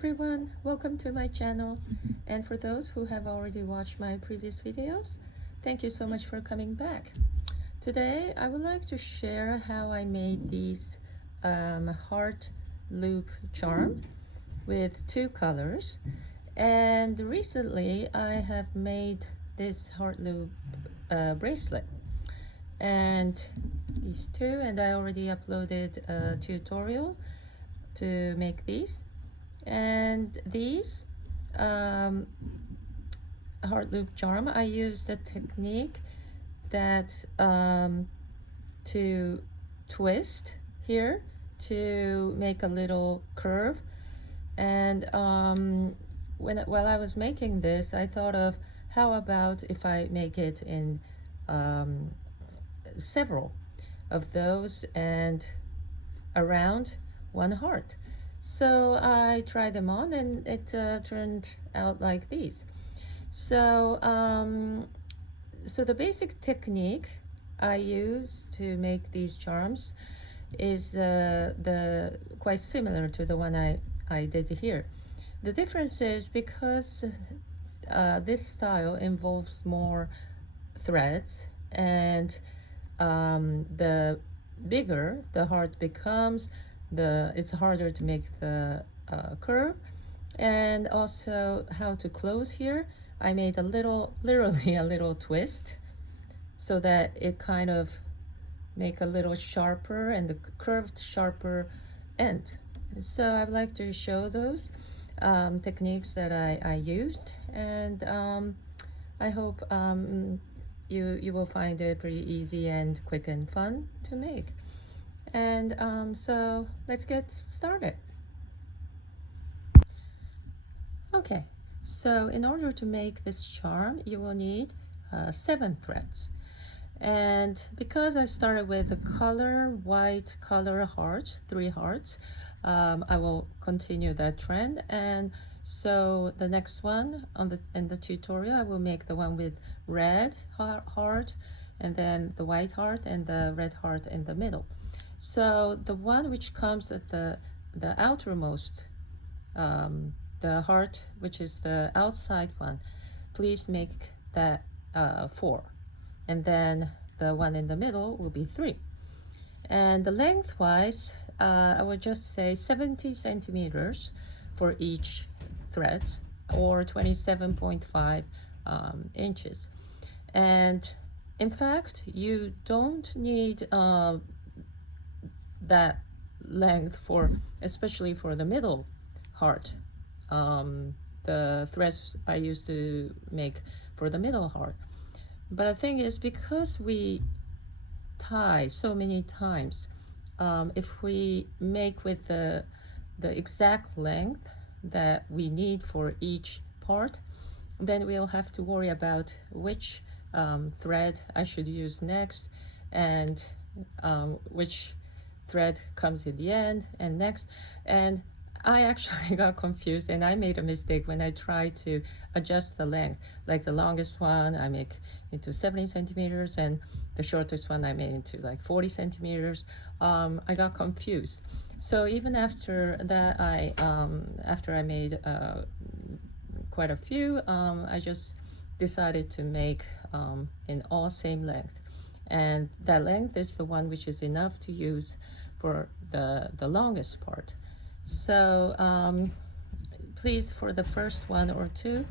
everyone, welcome to my channel, and for those who have already watched my previous videos, thank you so much for coming back. Today I would like to share how I made these heart loop charm with two colors, and recently I have made this heart loop bracelet and these two, and I already uploaded a tutorial to make these. And these heart loop charm, I used a technique that to twist here to make a little curve. And while I was making this, I thought of how about if I make it in several of those and around one heart. So I tried them on, and it turned out like these. So so the basic technique I use to make these charms is the quite similar to the one I did here. The difference is because this style involves more threads, and the bigger the heart becomes, it's harder to make the curve. And also how to close here, I made a little, literally a little twist so that it kind of make a little sharper and the curved sharper end. So I'd like to show those techniques that I used, and I hope you will find it pretty easy and quick and fun to make. And so let's get started. Okay, so in order to make this charm, you will need 7 threads. And because I started with the color white color hearts, 3 hearts, I will continue that trend. And so the next one in the tutorial, I will make the one with red heart, and then the white heart and the red heart in the middle. So the one which comes at the outermost, the heart, which is the outside one, please make that 4, and then the one in the middle will be 3. And the lengthwise, I would just say 70 centimeters for each thread, or 27.5 inches. And in fact, you don't need that length for, especially for the middle heart. The threads I used to make for the middle heart. But the thing is, because we tie so many times, if we make with the exact length that we need for each part, then we'll have to worry about which thread I should use next, and which thread comes in the end and next. And I actually got confused, and I made a mistake when I tried to adjust the length. Like the longest one I make into 70 centimeters, and the shortest one I made into like 40 centimeters. I got confused. So even after that, after I made quite a few, I just decided to make in all same length, and that length is the one which is enough to use for the longest part. So please, for the first one or two,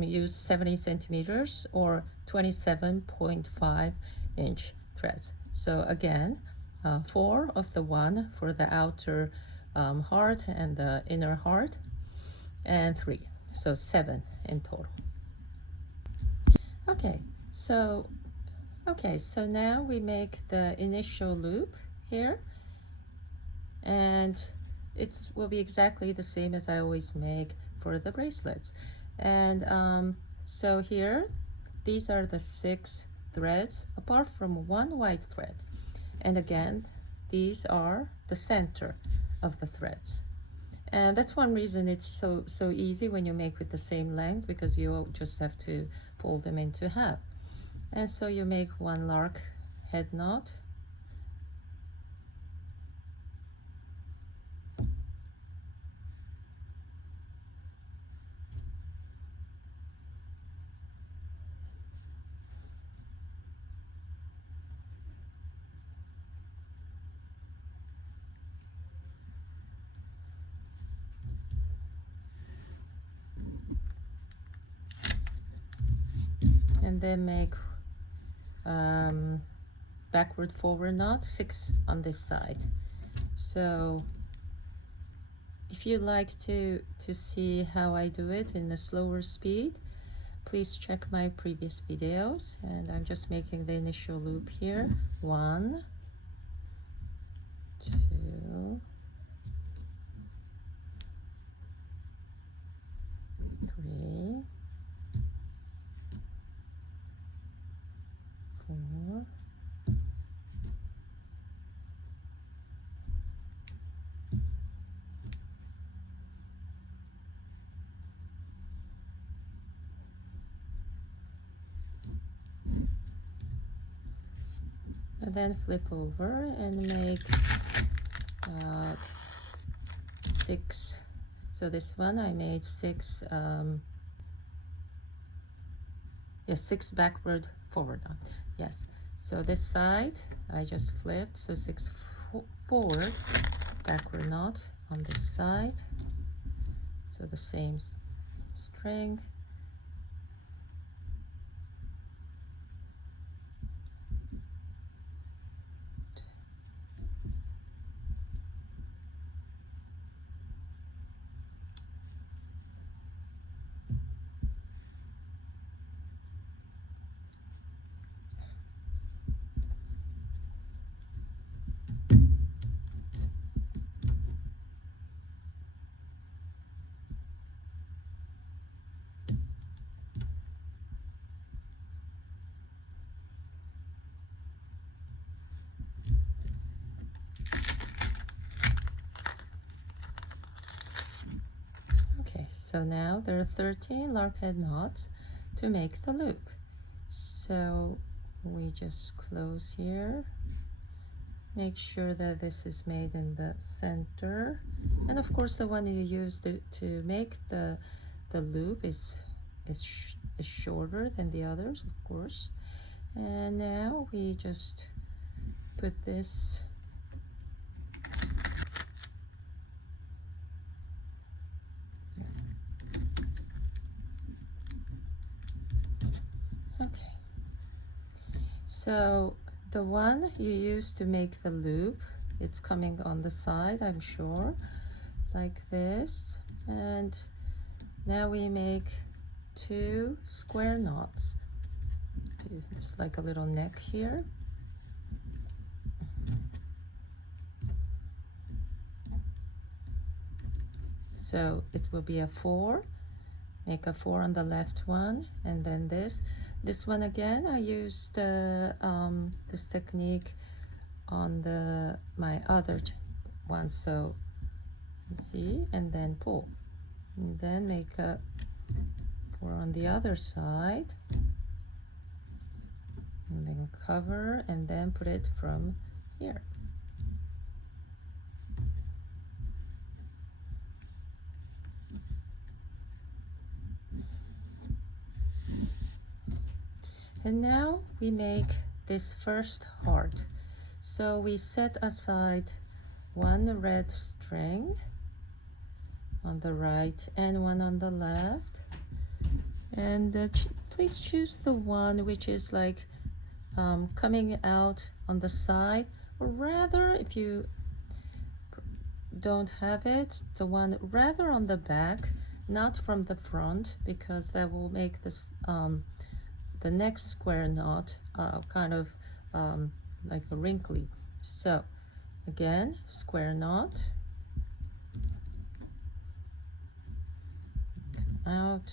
use 70 centimeters or 27.5 inch threads. So again, 4 of the one for the outer heart and the inner heart, and 3, so 7 in total. Okay, so now we make the initial loop here, and it will be exactly the same as I always make for the bracelets. And so here, these are the 6 threads apart from one white thread, and again, these are the center of the threads. And that's one reason it's so easy when you make with the same length, because you just have to fold them into half. And so you make one lark head knot, and then make backward forward knot, 6 on this side. So if you like to see how I do it in a slower speed, please check my previous videos. And I'm just making the initial loop here. 1, 2, 3, 4, and then flip over and make 6. So this one I made 6 yes, 6 backward forward knot. Yes, so this side I just flipped, so 6 forward backward knot on this side, so the same string. So now there are 13 lark head knots to make the loop. So we just close here, make sure that this is made in the center, and of course the one you use to make the loop is shorter than the others, of course. And now we just put this So the one you use to make the loop, it's coming on the side, I'm sure, like this. And now we make 2 square knots. It's like a little neck here. So it will be a 4. Make a 4 on the left one, and then this one again, I used this technique on my other one. So you see, and then pull, and then make a 4 on the other side, and then cover, and then put it from here. And now we make this first heart. So we set aside 1 red string on the right and 1 on the left, and please choose the one which is like coming out on the side, or rather, if you don't have it, the one rather on the back, not from the front, because that will make this the next square knot kind of like a wrinkly. So again, square knot, out,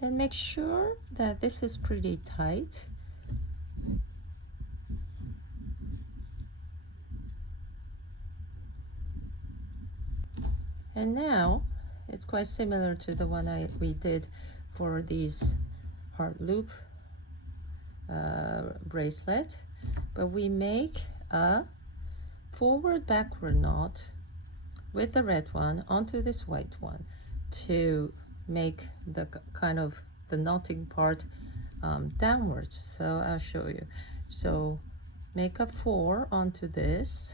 then make sure that this is pretty tight. And now it's quite similar to the one we did for these heart loop bracelet, but we make a forward backward knot with the red one onto this white one to make the kind of the knotting part downwards. So I'll show you. So make a 4 onto this,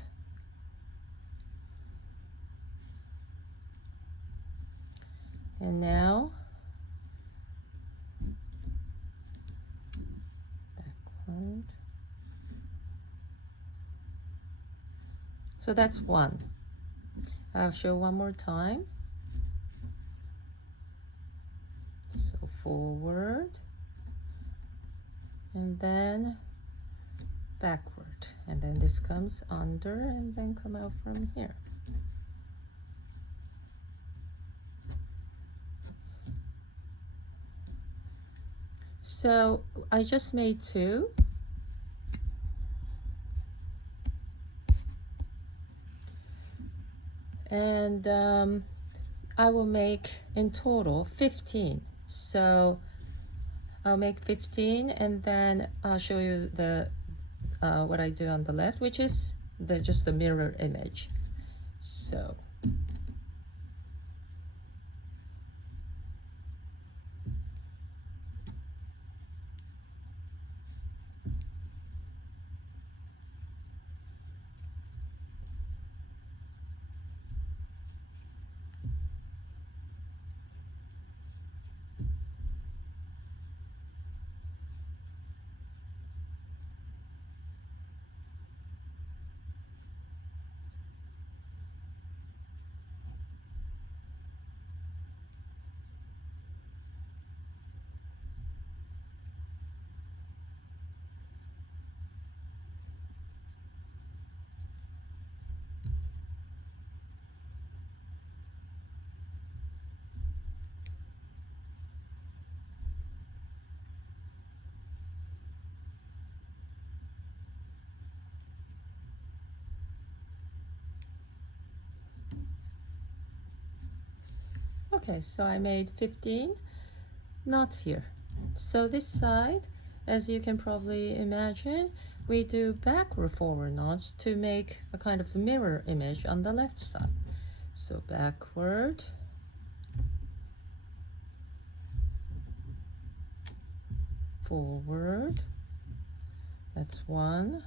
and now backward. So that's 1. I'll show one more time. So forward and then backward, and then this comes under and then come out from here. So I just made 2, and I will make in total 15. So I'll make 15, and then I'll show you the what I do on the left, which is just the mirror image. So okay, so I made 15 knots here. So this side, as you can probably imagine, we do backward forward knots to make a kind of mirror image on the left side. So backward, forward, that's 1,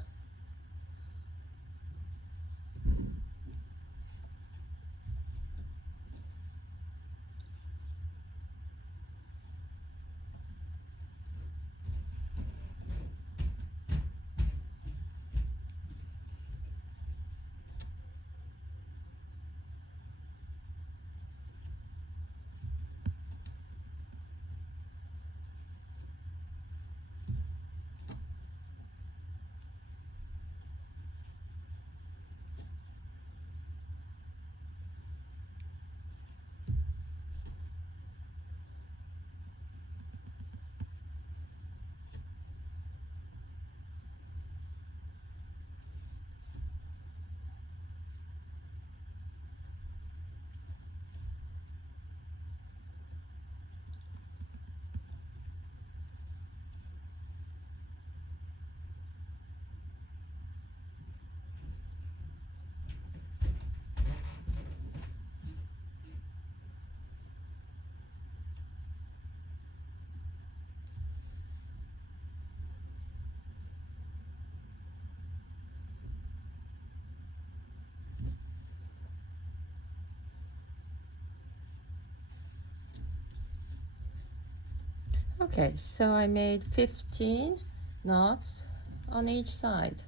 okay, so I made 15 knots on each side,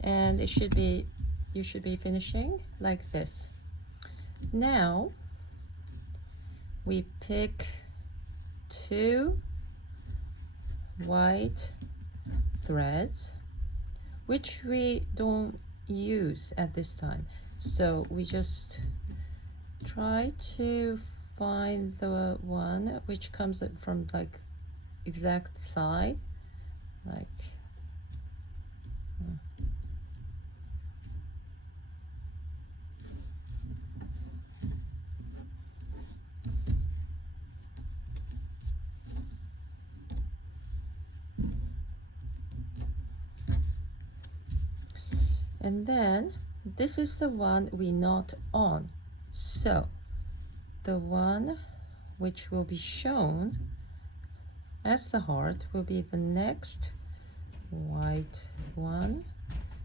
and you should be finishing like this. Now we pick 2 white threads, which we don't use at this time, so we just try to find the one which comes from like exact side, like And then this is the one we knot on. So the one which will be shown as the heart will be the next white one.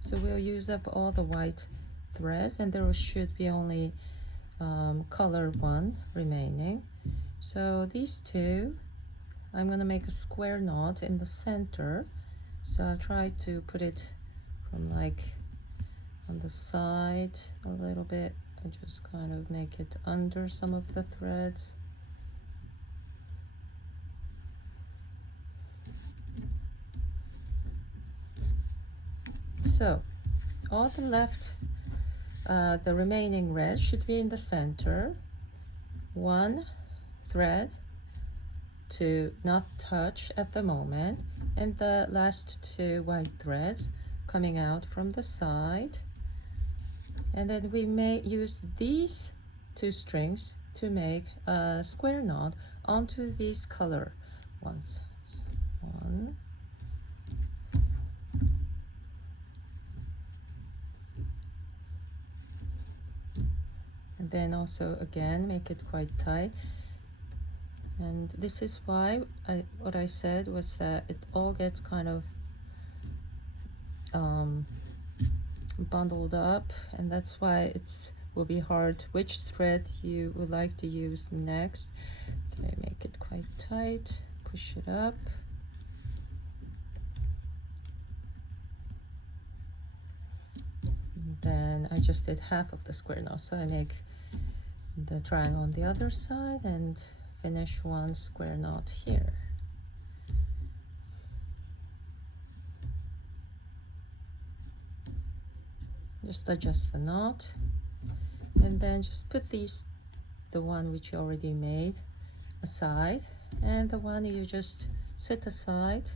So we'll use up all the white threads, and there should be only color one remaining. So these two, I'm gonna make a square knot in the center. So I'll try to put it from like on the side a little bit. I just kind of make it under some of the threads. So all the left, the remaining red should be in the center. One thread to not touch at the moment, and the last two white threads coming out from the side. And then we may use these two strings to make a square knot onto these color ones. So one, and then also again make it quite tight. And this is why what I said was that it all gets kind of bundled up, and that's why it's will be hard which thread you would like to use next. Okay, make it quite tight, push it up. And then I just did half of the square now, so I make the triangle on the other side and finish one square knot here. Just adjust the knot, and then just put these, the one which you already made, aside, and the one you just set aside,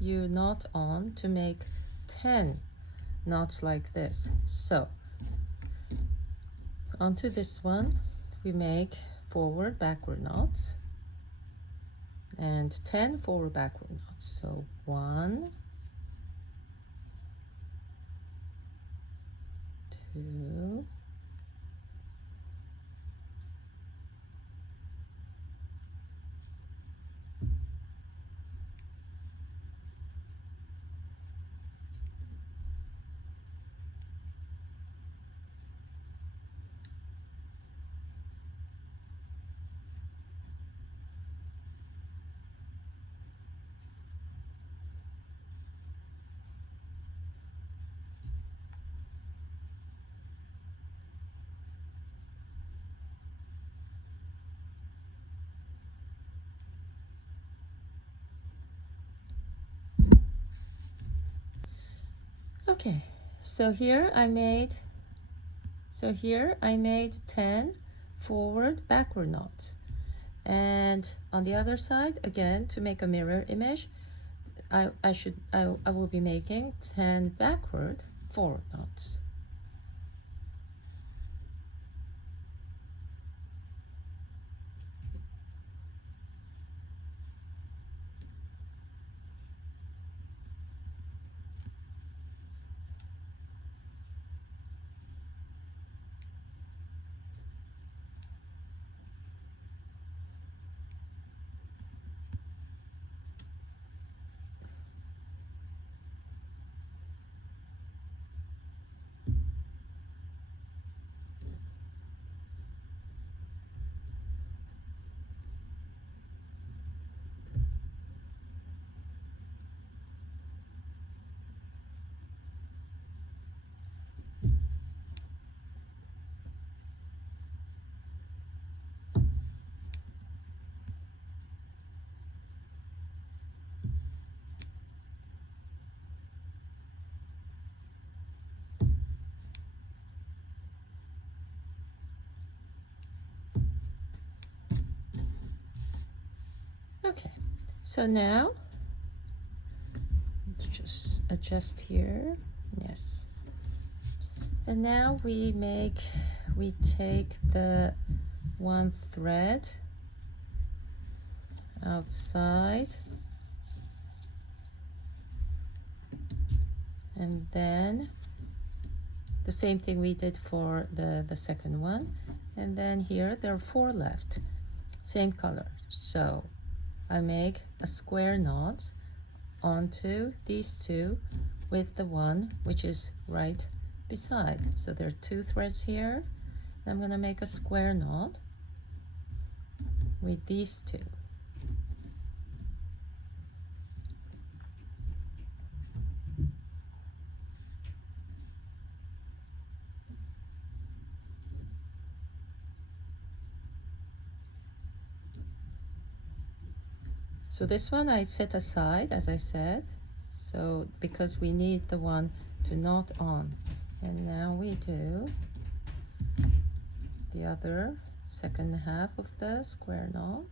you knot on to make 10 knots like this. So onto this one we make forward backward knots, and 10 forward backward knots. So 1, 2, 2. Okay, so here I made 10 forward backward knots, and on the other side again, to make a mirror image, I will be making 10 backward forward knots. Okay, so now just adjust here, yes. And now we take the one thread outside And then the same thing we did for the second one. And then here there are 4 left, same color. So I make a square knot onto these 2 with the one which is right beside. So there are 2 threads here. I'm going to make a square knot with these 2. So this one I set aside, as I said, so because we need the one to knot on. And now we do the other second half of the square knot.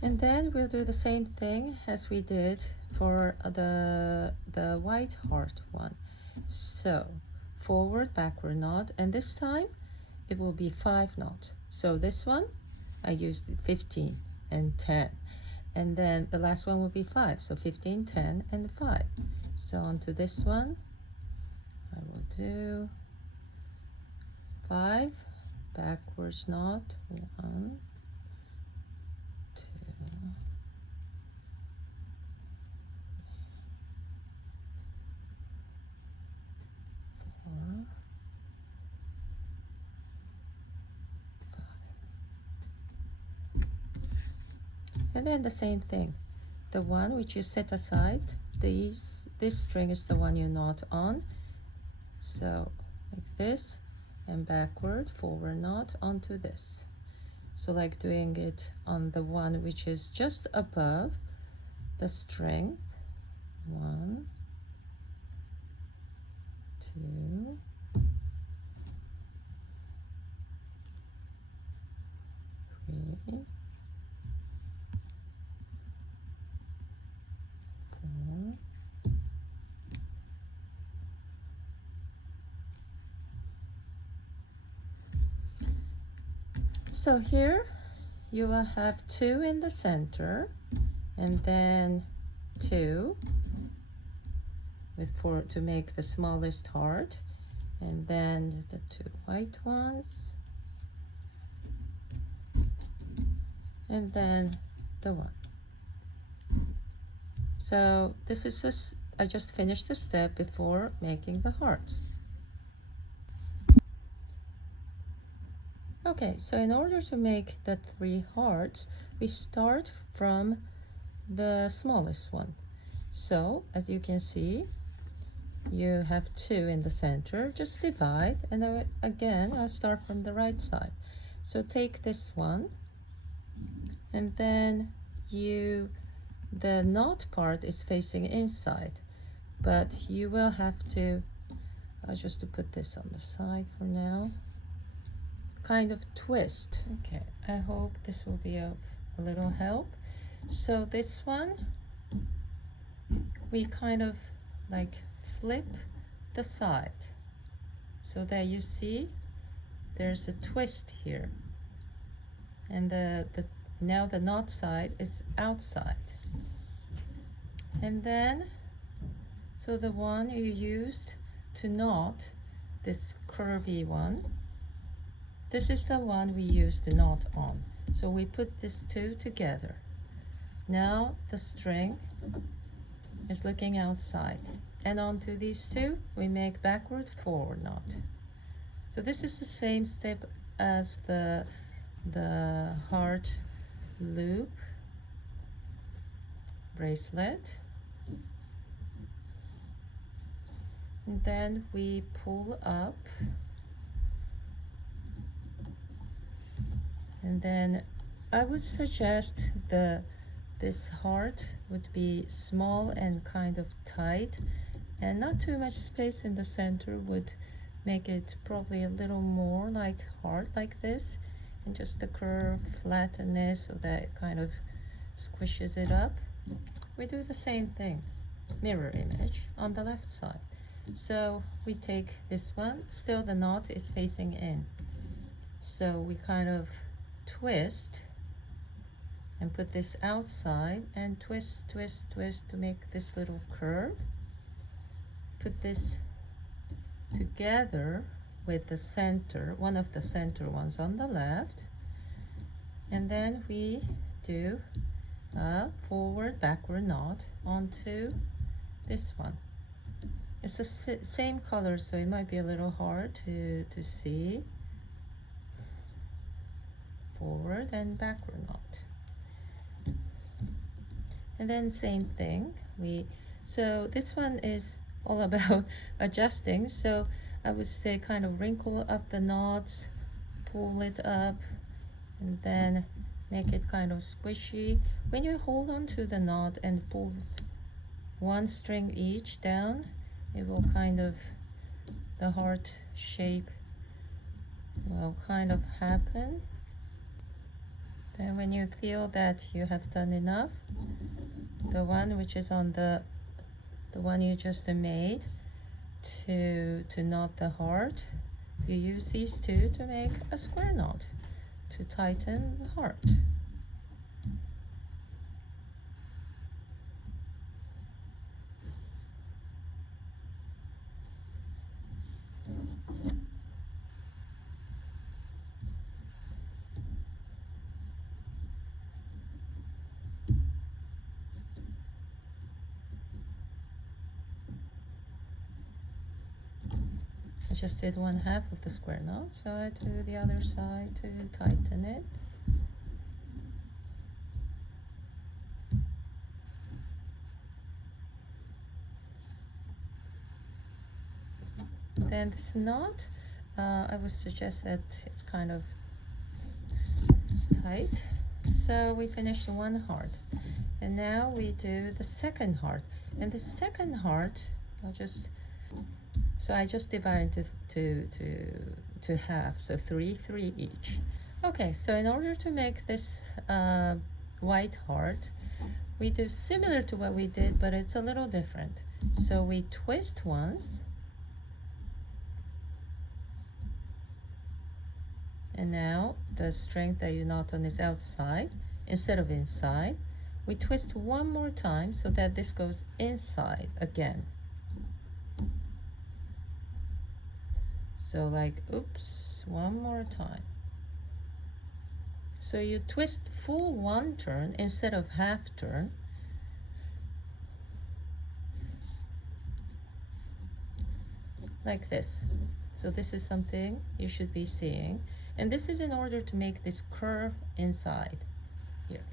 And then we'll do the same thing as we did for the white heart one. So forward, backward knot, and this time it will be 5 knots. So this one I used 15 and 10, and then the last one will be 5. So 15, 10, and 5. So onto this one I will do 5 backwards knot, 1, 2, 4, 5. And then the same thing, the one which you set aside, this string is the one you knot on. So like this, and backward, forward knot onto this. So like doing it on the one which is just above the string. 1, 2, 3, 4. So here you will have 2 in the center, and then 2 with 4 to make the smallest heart, and then the 2 white ones, and then the 1. So this is this. I just finished the step before making the hearts. Okay, so in order to make the 3 hearts, we start from the smallest one. So as you can see, you have 2 in the center. Just divide, and then again I'll start from the right side. So take this one, and then the knot part is facing inside, but you will have to just to put this on the side for now, kind of twist. Okay, I hope this will be a little help. So this one we kind of like flip the side so that you see there's a twist here, and now the knot side is outside. And then so the one you used to knot, this curvy one, this is the one we used the knot on. So we put these 2 together. Now the string is looking outside, and onto these 2 we make backward, forward knot. So this is the same step as the heart loop bracelet. And then we pull up, and then I would suggest this heart would be small and kind of tight, and not too much space in the center would make it probably a little more like heart like this, and just the curve flattenness so that it kind of squishes it up. We do the same thing, mirror image, on the left side. So we take this one, still the knot is facing in. So we kind of twist and put this outside and twist, twist, twist to make this little curve. Put this together with the center, one of the center ones on the left, and then we do a forward backward knot onto this one. It's the same color, so it might be a little hard to see. Forward and backward knot, and then same thing. So this one is all about adjusting, so I would say kind of wrinkle up the knots, pull it up, and then make it kind of squishy. When you hold on to the knot and pull one string each down, it will kind of, the heart shape will kind of happen. Then when you feel that you have done enough, the one which is on the one you just made to knot the heart, you use these two to make a square knot to tighten the heart. I just did one half of the square knot, so I do the other side to tighten it. Then this knot, I would suggest that it's kind of tight. So we finished one heart, and now we do the second heart. And the second heart, I just divide it to half, so 3, 3 each. Okay, so in order to make this white heart, we do similar to what we did, but it's a little different. So we twist once, and now the string that you knot on is outside instead of inside. We twist one more time so that this goes inside again. So like, oops, one more time. So you twist full one turn instead of half turn. Like this. So this is something you should be seeing. And this is in order to make this curve inside here.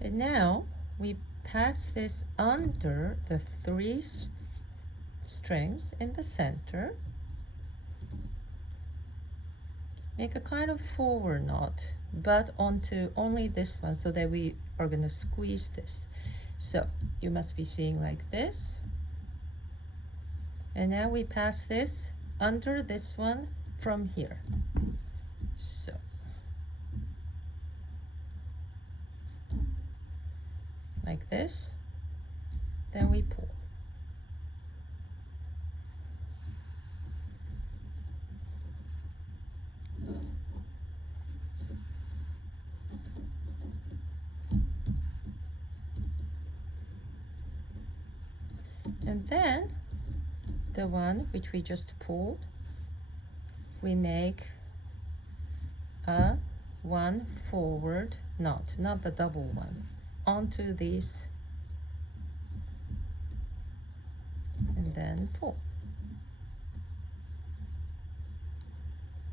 And now we pass this under the 3 strings in the center. Make a kind of forward knot, but onto only this one, so that we are going to squeeze this. So you must be seeing like this. And now we pass this under this one from here. So like this, then we pull. And then the one which we just pulled, we make a one forward knot, not the double one, onto these, and then pull.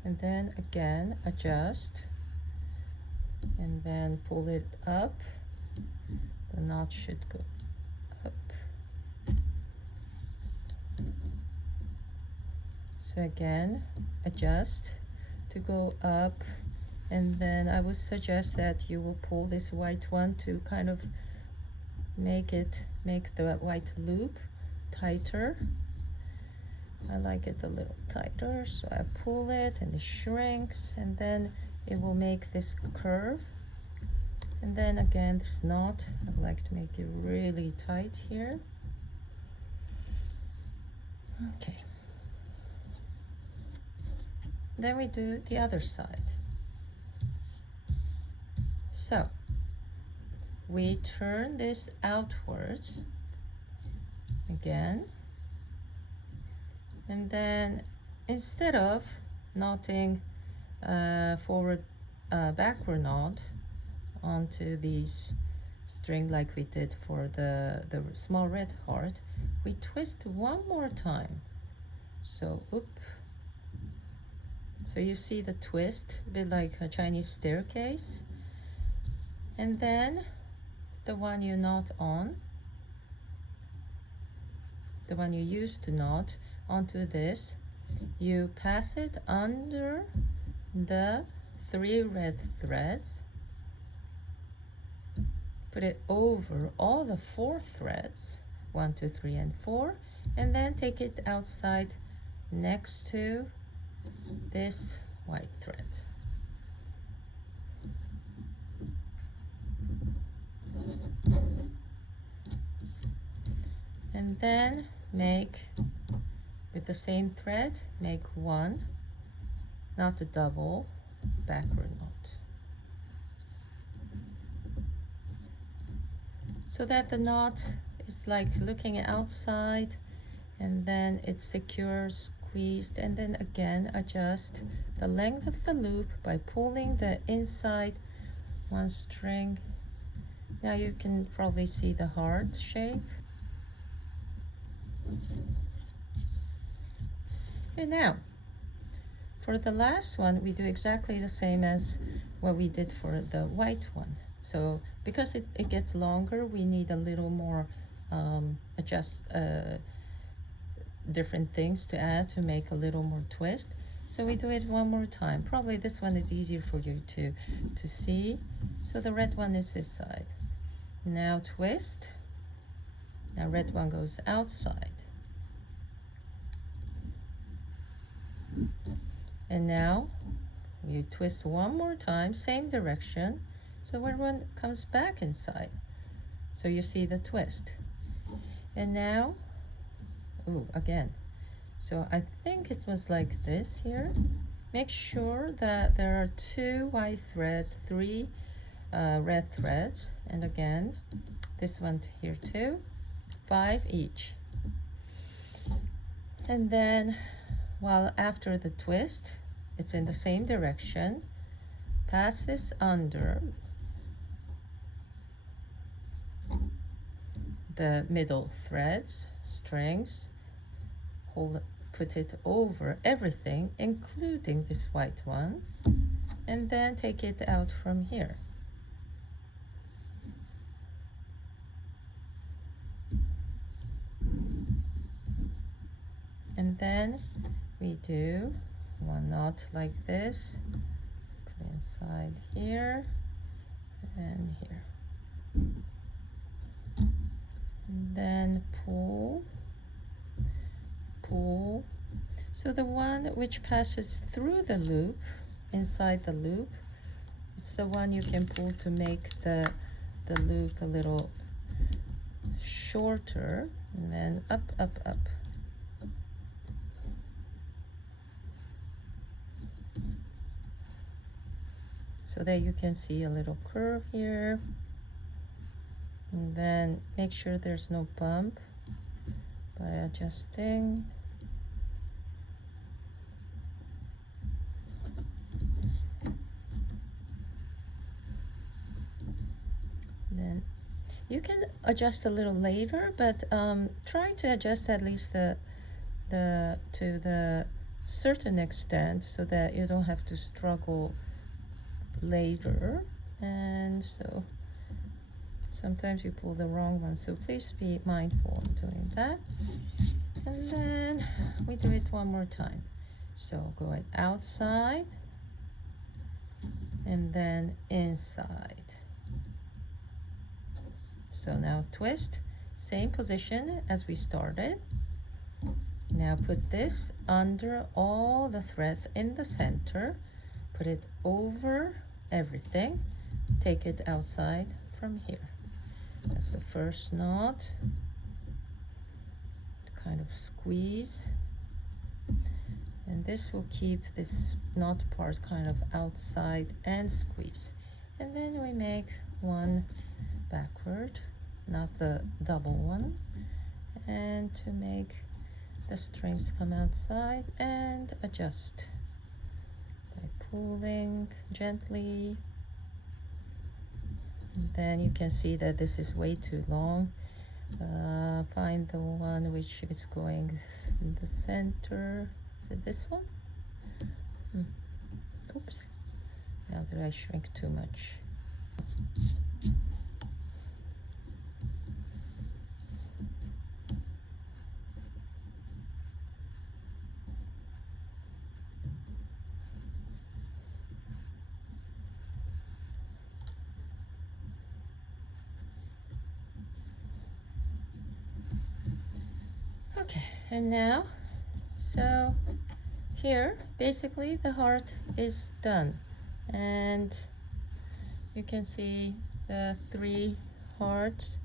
And then again adjust, and then pull it up. The knot should go up. So again, adjust to go up, and then I would suggest that you will pull this white one to kind of make the white loop tighter. I like it a little tighter, so I pull it and it shrinks, and then it will make this curve. And then again, this knot, I would like to make it really tight here. Okay. Then we do the other side. So we turn this outwards again, and then instead of knotting forward backward knot onto these string like we did for the small red heart, we twist one more time. So so you see the twist, a bit like a Chinese staircase, and then the one you knot on, the one you used to knot onto this, you pass it under the 3 red threads, put it over all the 4 threads, 1, 2, 3, and 4, and then take it outside next to this white thread. And then make, with the same thread, make one, not a double, backward knot, so that the knot is like looking outside, and then it's secure, squeezed, and then again adjust the length of the loop by pulling the inside one string. Now you can probably see the heart shape. And now for the last one, we do exactly the same as what we did for the white one. So because it gets longer, we need a little more different things to add to make a little more twist. So we do it one more time. Probably this one is easier for you to see. So the red one is this side. Now twist. Now red one goes outside. And now you twist one more time, same direction, so red one comes back inside. So you see the twist. And now, again. So I think it was like this here. Make sure that there are 2 white threads, 3 red threads, and again, this one here too, 5 each. And then, while after the twist, it's in the same direction, pass this under the middle threads, strings, put it over everything, including this white one, and then take it out from here. And then we do one knot like this, put inside here and here, and then pull. So the one which passes through the loop, inside the loop, it's the one you can pull to make the loop a little shorter, and then up. So that you can see a little curve here, and then make sure there's no bump by adjusting. Then you can adjust a little later, but try to adjust at least to the certain extent, so that you don't have to struggle later. And so sometimes you pull the wrong one, so please be mindful of doing that. And then we do it one more time. So go outside and then inside. So now twist, same position as we started. Now put this under all the threads in the center, put it over everything, take it outside from here. That's the first knot. Kind of squeeze, and this will keep this knot part kind of outside and squeeze. And then we make one backward, not the double one, and to make the strings come outside, and adjust by pulling gently. And then you can see that this is way too long. Find the one which is going in the center. Is it this one? Oops, now did I shrink too much? Okay, and now, so here basically the heart is done, and you can see the 3 hearts.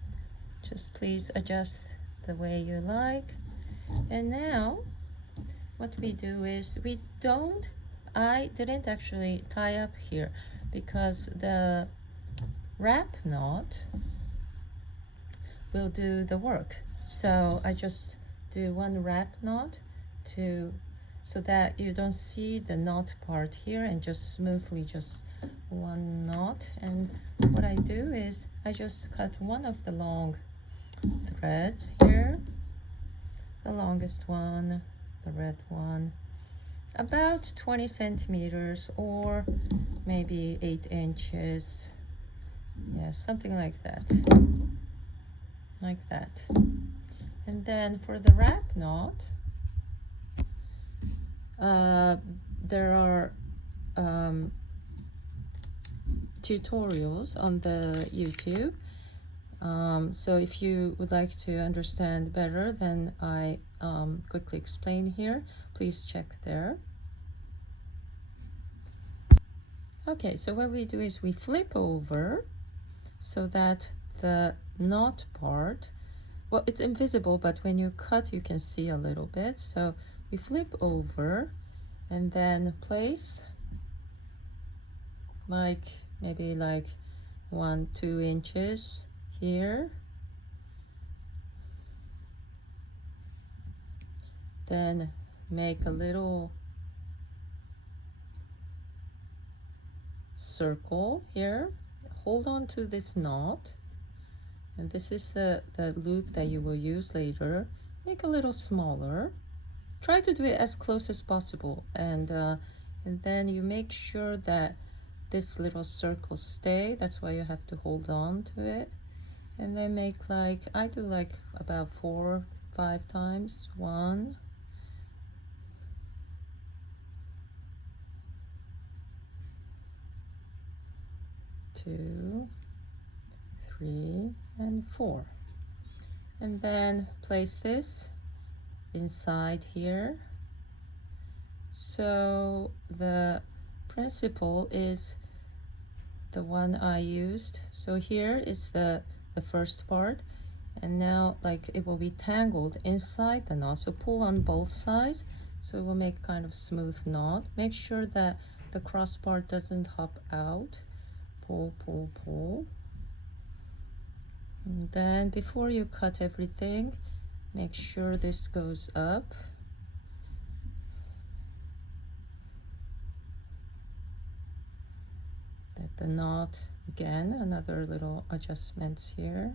Just please adjust the way you like. And now what we do is I didn't actually tie up here because the wrap knot will do the work. So I just do one wrap knot so that you don't see the knot part here, and just smoothly just one knot. And what I do is I just cut one of the long threads here, the longest one, the red one, about 20 centimeters or maybe 8 inches. Yeah, something like that. Like that. And then for the wrap knot, there are tutorials on the YouTube. So if you would like to understand better than I quickly explain here, please check there. Okay, so what we do is we flip over so that the knot part, well, it's invisible, but when you cut you can see a little bit. So we flip over and then place maybe 1-2 inches here, then make a little circle here, hold on to this knot, and this is the loop that you will use later. Make a little smaller, try to do it as close as possible, and then you make sure that this little circle stay. That's why you have to hold on to it, and then make I do about 4-5 times. 1, 2, 3, and 4, and then place this inside here. So the principle is the one I used. So here is the first part, and now it will be tangled inside the knot, so pull on both sides so it will make kind of smooth knot. Make sure that the cross part doesn't hop out. Pull, pull, pull. And then before you cut everything, make sure this goes up. That the knot, again, another little adjustments here.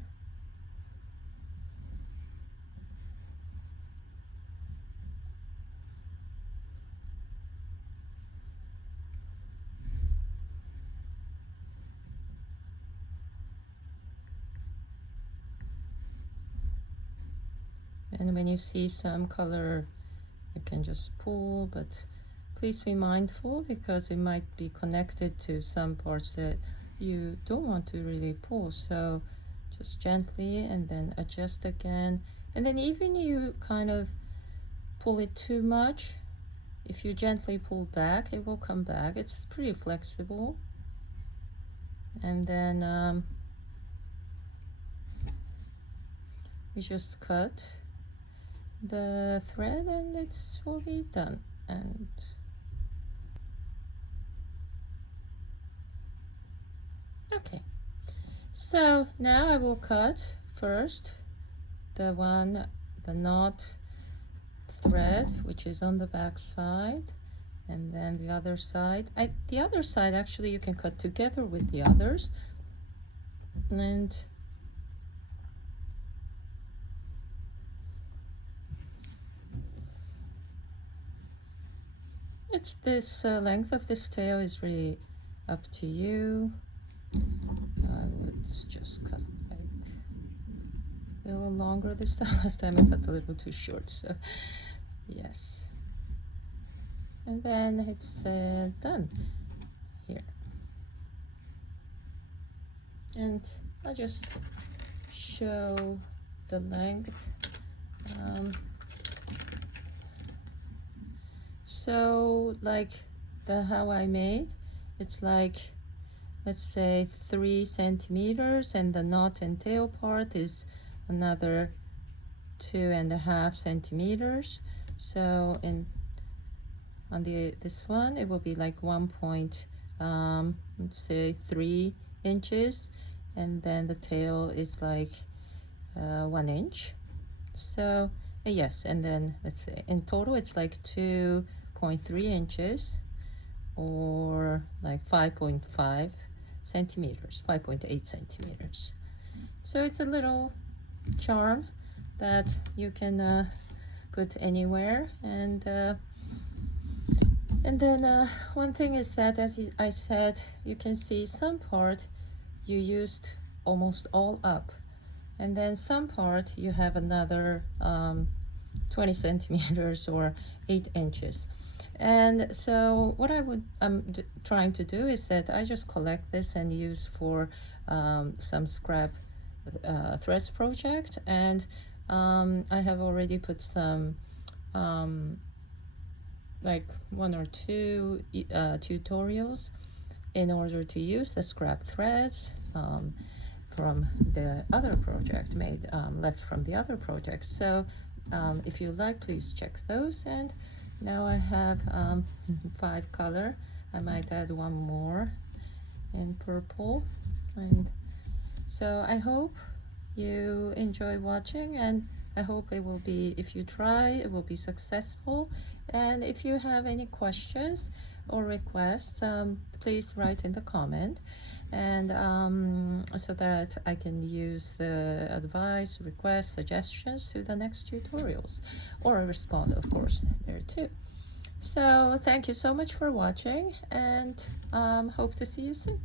And when you see some color, you can just pull, but please be mindful because it might be connected to some parts that you don't want to really pull. So just gently, and then adjust again. And then even you kind of pull it too much, if you gently pull back, it will come back. It's pretty flexible. And then we just cut the thread, and it will be done. And okay, so now I will cut first the knot thread which is on the back side, and then the other side. The other side actually you can cut together with the others, and it's this length of this tail is really up to you. I would just cut like a little longer this time. Last time I cut a little too short, so yes. And then it's done here. And I'll just show the length. So like how I made, it's like, let's say 3 centimeters, and the knot and tail part is another 2.5 centimeters. So on this one it will be like let's say 3 inches, and then the tail is like 1 inch. So yes, and then let's say in total it's like 2.3 inches, or like 5.5 centimeters, 5.8 centimeters. So it's a little charm that you can put anywhere. And then one thing is that, as I said, you can see some part you used almost all up, and then some part you have another 20 centimeters or 8 inches. And so what I'm trying to do is that I just collect this and use for some scrap threads project. And I have already put some like 1 or 2 tutorials in order to use the scrap threads from the other project made left from the other project. So if you like, please check those. And now I have 5 color. I might add 1 more in purple. And so I hope you enjoy watching, and I hope it will be, if you try, it will be successful. And if you have any questions or requests, please write in the comment, and so that I can use the advice, requests, suggestions to the next tutorials, or respond, of course, there too. So thank you so much for watching, and hope to see you soon.